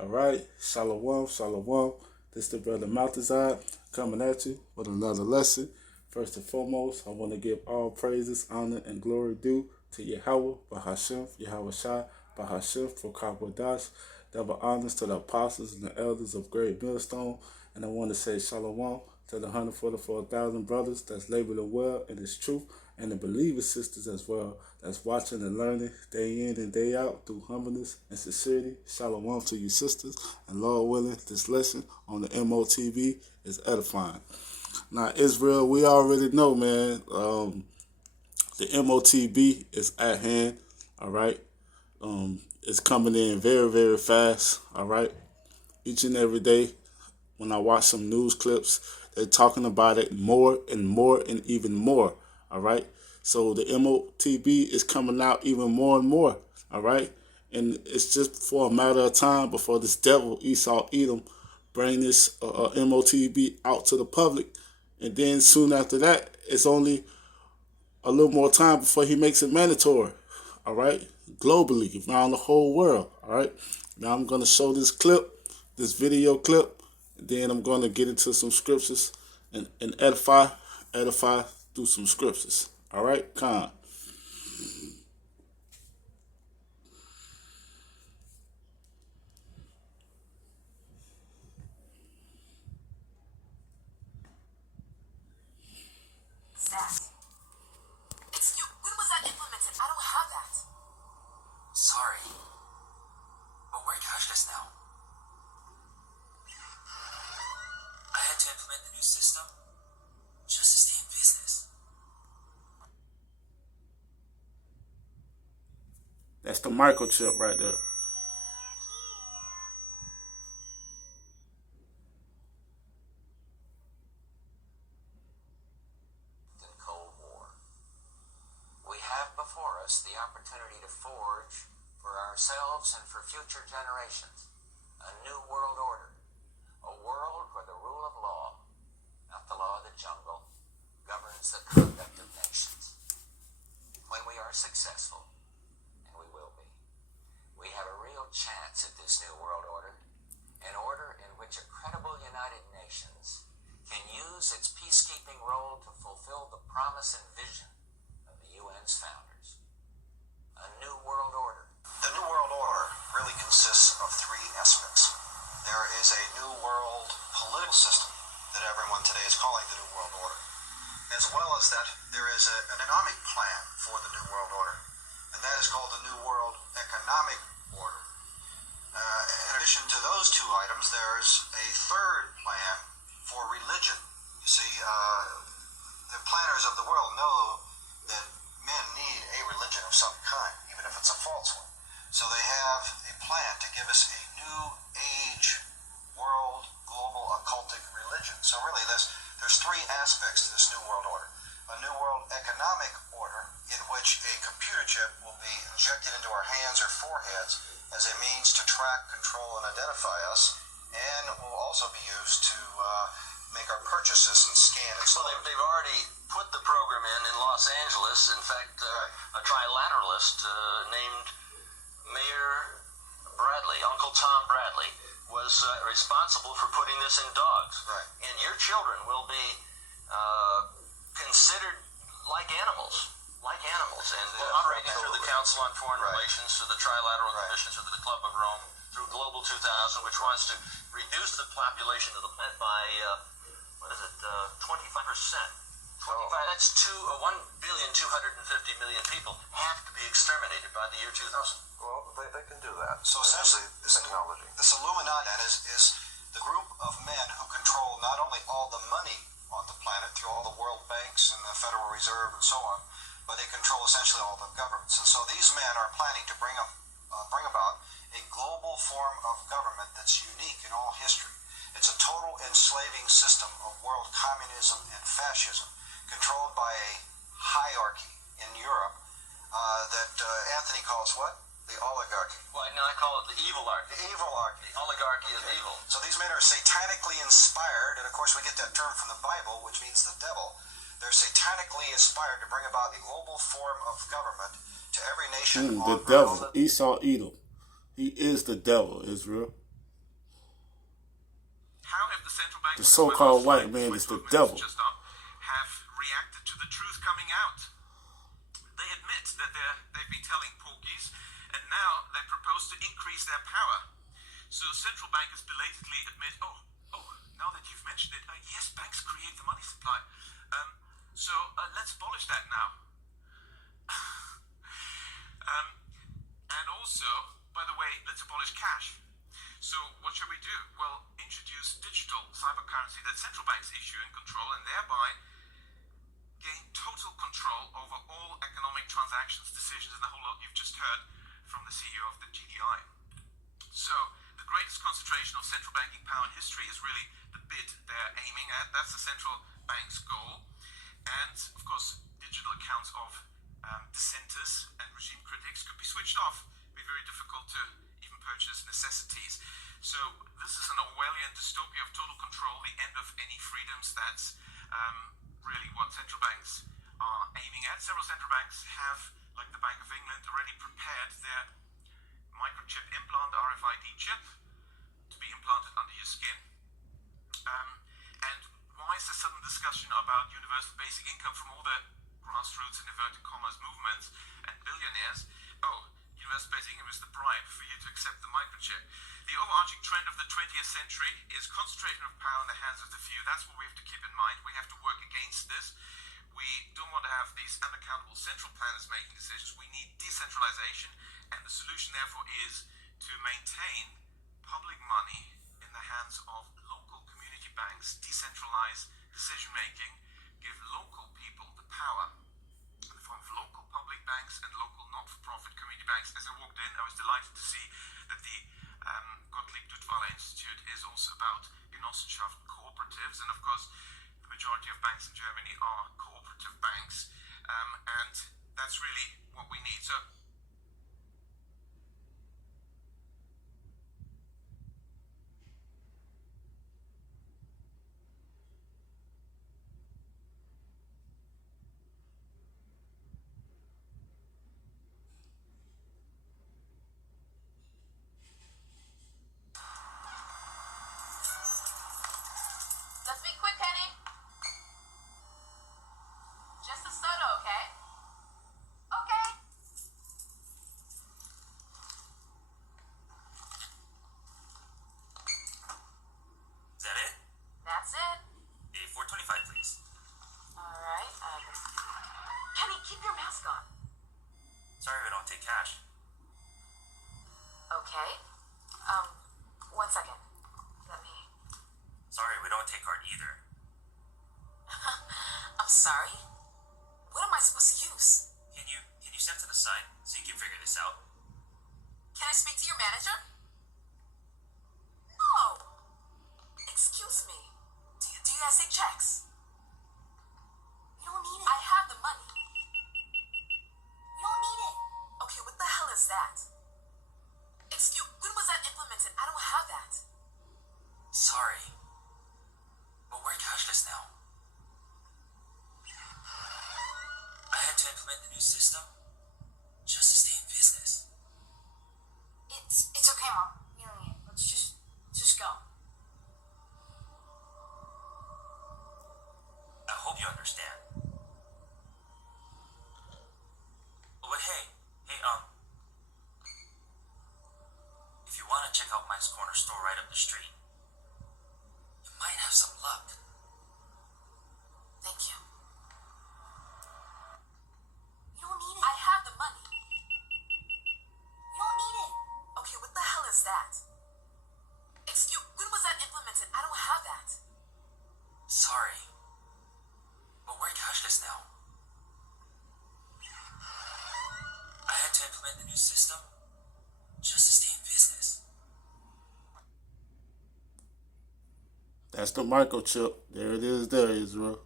All right, shalom, shalom. This is the brother Maltazad coming at you with another lesson. First and foremost, I want to give all praises, honor, and glory due to Yahweh, Bahashem, Yahweh Shai, Bahashem, for Kakwadash. Double honors to the apostles and the elders of Great Millstone. And I want to say shalom to the 144,000 brothers that's laboring well in this truth, and the believer sisters as well that's watching and learning day in and day out through humbleness and sincerity. Shalom to you sisters, and Lord willing, this lesson on the Motb is edifying. Now, Israel, we already know, man, the Motb is at hand, all right? It's coming in very, very fast, all right? Each and every day, when I watch some news clips, they're talking about it more and more and even more, all right? So the Motb is coming out even more and more, all right? And it's just for a matter of time before this devil, Esau Edom, bring this Motb out to the public. And then soon after that, it's only a little more time before he makes it mandatory, all right? Globally, around the whole world, all right? Now I'm going to show this clip, this video clip, and then I'm going to get into some scriptures and edify through some scriptures. All right, Khan. Stat. When was that implemented? I don't have that. Sorry. But we're cashless now. I had to implement the new system just to stay in business. That's the microchip right there. The Cold War. We have before us the opportunity to forge for ourselves and for future generations a new world order. A world where the rule of law, not the law of the jungle, governs the conduct of nations. When we are successful, and we will be, we have a real chance at this new world order, an order in which a credible United Nations can use its peacekeeping role to fulfill the promise and vision of the UN's founders. A new world order. The New World Order really consists of three aspects. There is a New World political system that everyone today is calling the New World Order. As well as that, there is an economic plan for the New World Order, and that is called the New World Economic Order. In addition to those two items, there's a third plan for religion. You see, the planners of the world know that men need a religion of some kind, even if it's a false one. So they have a plan to give us a new age world global occultic religion. So really there's three aspects to this new world order. A new world economic order in which a computer chip will be injected into our hands or foreheads as a means to track, control, and identify us, and will also be used to make our purchases and scan and so they've already put the program in Los Angeles. In fact, a trilateralist named Mayor Bradley, Uncle Tom Bradley, was responsible for putting this in dogs. Right. And your children will be considered like animals. And operating through the Council on Foreign Relations, through the Trilateral Commission, through the Club of Rome, through Global 2000, which wants to reduce the population of the planet by, 25%. 25, that's 1,250,000,000 people have to be exterminated by the year 2000. Well, they can do that. So essentially, this Illuminati is the group of men who control not only all the money on the planet through all the world banks and the Federal Reserve and so on, but they control essentially all the governments. And so these men are planning to bring about a global form of government that's unique in all history. It's a total enslaving system of world communism and fascism, controlled by a hierarchy in Europe that Anthony calls what? The oligarchy. Well, no, I call it the evilarchy. The evilarchy. The oligarchy of evil. So these men are satanically inspired, and of course we get that term from the Bible, which means the devil. They're satanically inspired to bring about a global form of government to every nation on the devil, Esau Edom. He is the devil, Israel. The so-called white man is the devil. Just up, have reacted to the truth coming out. They admit that they've been telling porkies, and now they propose to increase their power. So central bankers belatedly admit, now that you've mentioned it, yes, banks create the money supply. So let's abolish that now. And also, by the way, let's abolish cash. So what should we do? Well, introduce digital cyber currency that central banks issue and control, and thereby gain total control over all economic transactions, decisions, and the whole lot you've just heard from the CEO of the GDI. So the greatest concentration of central banking power in history is really the bid they're aiming at. That's the central bank's goal. And of course, digital accounts of dissenters and regime critics could be switched off. It'd be very difficult to even purchase necessities. So this is an Orwellian dystopia of total control, the end of any freedoms. That's really what central banks are aiming at. Several central banks have, like the Bank of England, already prepared their microchip implant, RFID chip, to be implanted under your skin. And why is there sudden discussion about universal basic income from all the grassroots and inverted commas movements and billionaires? Universal basic income is the bribe for you to accept the microchip. The overarching trend of the 20th century is concentration of power in the hands of the few. That's what we have to keep in mind. We have to work against this. We don't want to have these unaccountable central planners making decisions. We need decentralization, and the solution therefore is to maintain public money in the hands of local community banks, decentralize decision making, give local people the power in the form of local public banks and local not-for-profit community banks. As I walked in, I was delighted to see that the Gottlieb Duttweiler Institute is also about Genossenschaften, cooperatives, and of course the majority of banks in Germany are cooperative banks, and that's really what we need. So let's be quick, Penny. Just a soda, okay? Okay. Is that it? That's it. A 425, please. All right. Penny, keep your mask on. Sorry, we don't take cash. Okay. 1 second. Let me. Sorry, we don't take card either. I'm sorry? What am I supposed to use? Can you step to the side so you can figure this out? Can I speak to your manager? No. Excuse me. Do you guys take checks? You don't need it. I have the money. You don't need it. Okay, what the hell is that? When was that implemented? I don't have that. Sorry, but we're cashless now. I had to implement the new system just to stay in business. It's okay, Mom. You don't need it. Let's just go. I hope you understand. Oh, but hey, if you want to check out Mike's Corner store right up the street, you might have some luck. Thank you. You don't need it. I have the money. You don't need it. Okay, what the hell is that? When was that implemented? I don't have that. Sorry, but we're cashless now. I had to implement the new system just to stay in business. That's the microchip. There it is there, Israel.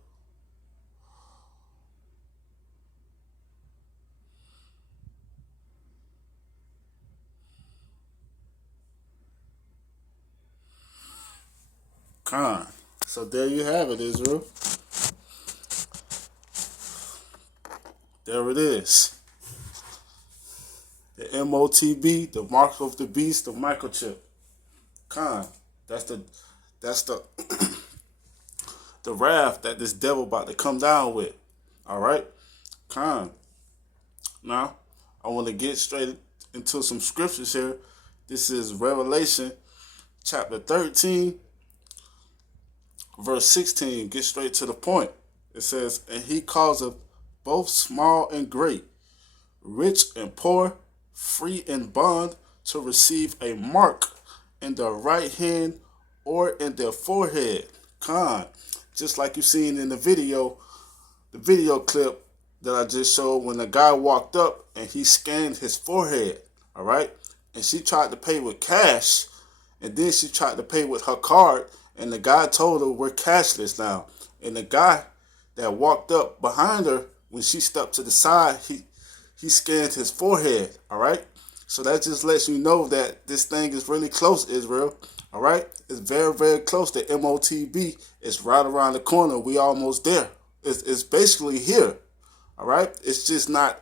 Con. So there you have it, Israel. There it is. The MOTB, the mark of the beast, the microchip. Con. That's the the wrath that this devil about to come down with. All right, now I want to get straight into some scriptures here. This is Revelation chapter 13, verse 16. Get straight to the point. It says, and he causeth both small and great, rich and poor, free and bond, to receive a mark in the right hand or in their forehead. Just like you seen in the video clip that I just showed, when the guy walked up and he scanned his forehead, all right? And she tried to pay with cash, and then she tried to pay with her card, and the guy told her, we're cashless now. And the guy that walked up behind her, when she stepped to the side, he scanned his forehead, all right? So that just lets you know that this thing is really close, Israel, all right? It's very, very close. The Motb is right around the corner. We almost there. It's basically here, all right? It's just not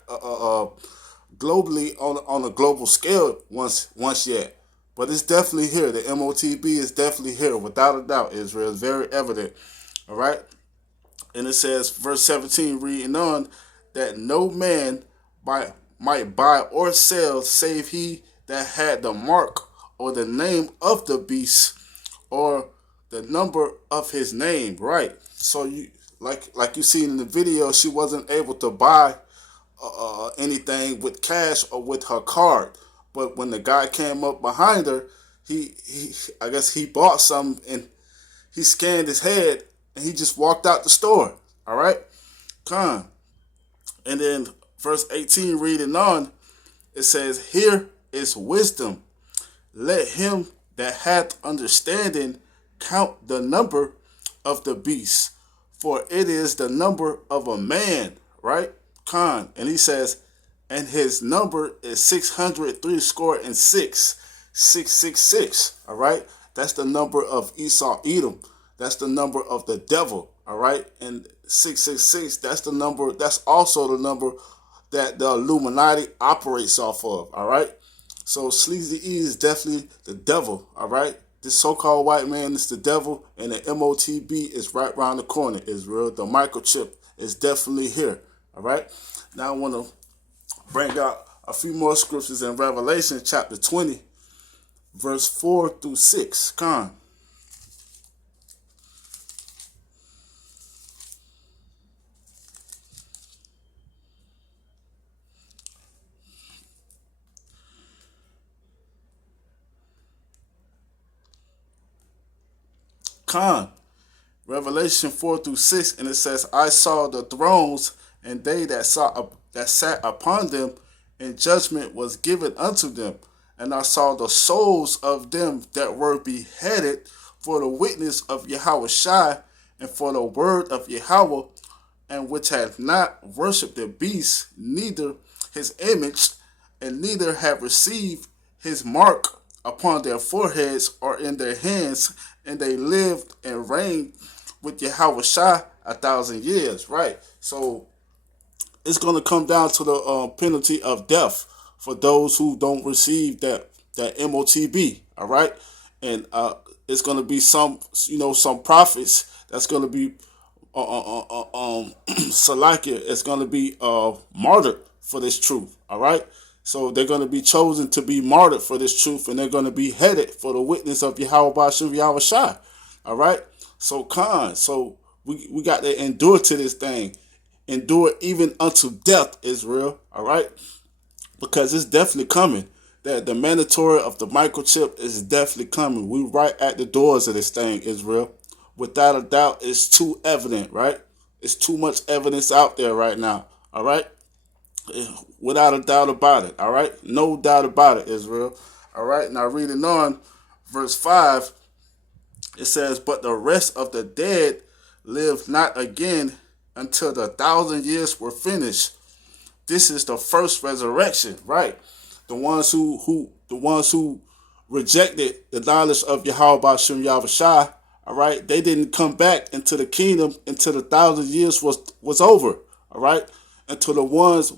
globally on a global scale once yet. But it's definitely here. The Motb is definitely here, without a doubt, Israel. It's very evident, all right? And it says, verse 17, reading on, that no man might buy or sell save he that had the mark or the name of the beast or the number of his name. Right. So you like you seen in the video, she wasn't able to buy anything with cash or with her card. But when the guy came up behind her, he I guess he bought something, and he scanned his head and he just walked out the store. All right. And then verse 18 reading on, it says, here is wisdom. Let him that hath understanding count the number of the beast, for it is the number of a man, right? And he says, and his number is 666, 666, all right? That's the number of Esau, Edom. That's the number of the devil, all right? And 666, that's also the number that the Illuminati operates off of, all right? So Sleazy E is definitely the devil, all right? This so-called white man is the devil, and the Motb is right around the corner, Israel. The microchip is definitely here, all right? Now I want to bring out a few more scriptures in Revelation chapter 20, verse 4 through 6. Revelation 4 through 6, and it says, I saw the thrones, and they that sat upon them, and judgment was given unto them. And I saw the souls of them that were beheaded for the witness of Yahweh and for the word of Yahweh, and which had not worshipped the beast, neither his image, and neither have received his mark upon their foreheads or in their hands, and they lived and reigned with Yahweh 1,000 years. Right. So it's going to come down to the penalty of death for those who don't receive that Motb. All right. And it's going to be some prophets that's going to be Salakia is going to be martyred for this truth. All right. So they're going to be chosen to be martyred for this truth, and they're going to be headed for the witness of Yahweh Bashim Yahweh Shai. All right. So so we got to endure to this thing, endure even unto death, Israel. All right, because it's definitely coming. That the mandatory of the microchip is definitely coming. We right at the doors of this thing, Israel. Without a doubt, it's too evident, right? It's too much evidence out there right now. All right. Without a doubt about it, all right? No doubt about it, Israel. All right, now reading on, verse 5, it says, but the rest of the dead lived not again until the 1,000 years were finished. This is the first resurrection, right? The ones who rejected the knowledge of Yahweh Bashim Yahweh Shai, all right, they didn't come back into the kingdom until the 1,000 years was over, all right? Until the ones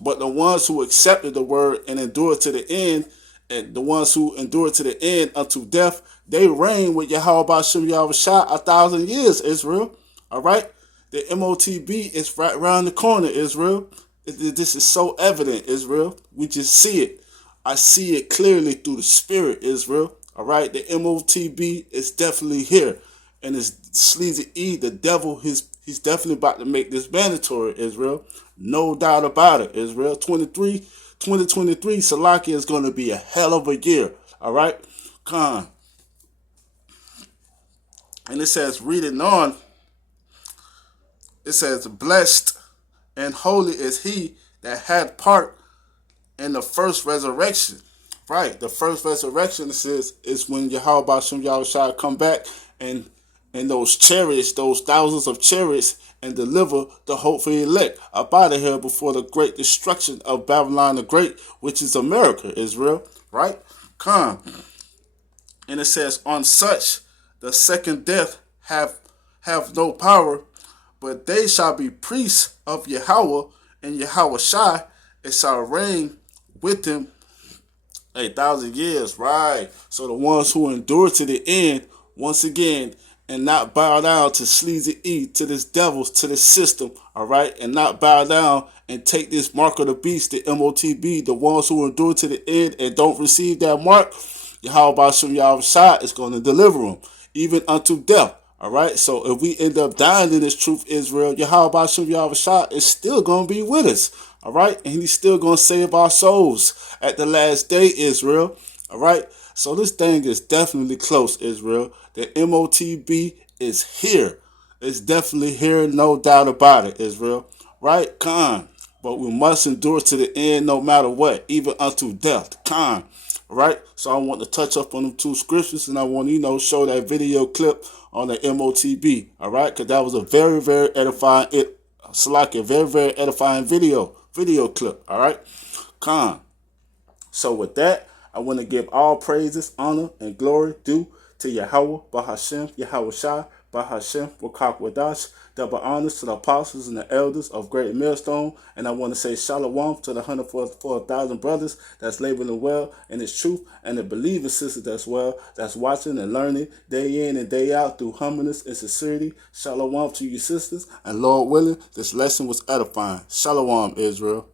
who accepted the word and endured to the end, and the ones who endured to the end unto death, they reign with Yahweh Bashim Yahweh Shai 1,000 years, Israel. All right? The MOTB is right around the corner, Israel. This is so evident, Israel. We just see it. I see it clearly through the spirit, Israel. All right? The MOTB is definitely here. And it's Sleazy E, the devil, he's definitely about to make this mandatory, Israel. No doubt about it, Israel. 2023, Salakia is going to be a hell of a year. All right? Khan. And it says, reading on, it says, blessed and holy is he that had part in the first resurrection. Right, the first resurrection, it says, is when Yahweh Bashim Yahushua come back and those chariots, those thousands of chariots, and deliver the hopeful elect up out of here before the great destruction of Babylon the Great, which is America, Israel. Right? Come. And it says, on such the second death have no power, but they shall be priests of Yahweh, and Yahweh Shai, it shall reign with him 1,000 years. Right. So the ones who endure to the end, once again, and not bow down to Sleazy E, to this devil, to this system, all right, and not bow down and take this mark of the beast, the MOTB, the ones who endure to the end and don't receive that mark, Yahweh Bashim Yahushua is going to deliver them, even unto death. All right, so if we end up dying in this truth, Israel, Yahweh Bashim Yahushua is still going to be with us. All right, and he's still going to save our souls at the last day, Israel. All right, so this thing is definitely close, Israel. The MOTB is here. It's definitely here, no doubt about it, Israel. Right, Khan. But we must endure to the end no matter what, even unto death. Khan. All right, so I want to touch up on them two scriptures, and I want to, show that video clip on the MOTB. All right, because that was a very, very edifying, very, very edifying video clip. All right, Khan. So with that, I want to give all praises, honor, and glory due to Yahweh, Bahashem, Yahweh Shai, Bahashem, Wakak Wadash, double honors to the apostles and the elders of Great Millstone. And I want to say shalom to the 144,000 brothers that's laboring well in its truth, and the believing sisters as well that's watching and learning day in and day out through humbleness and sincerity. Shalom to you sisters, and Lord willing, this lesson was edifying. Shalom, Israel.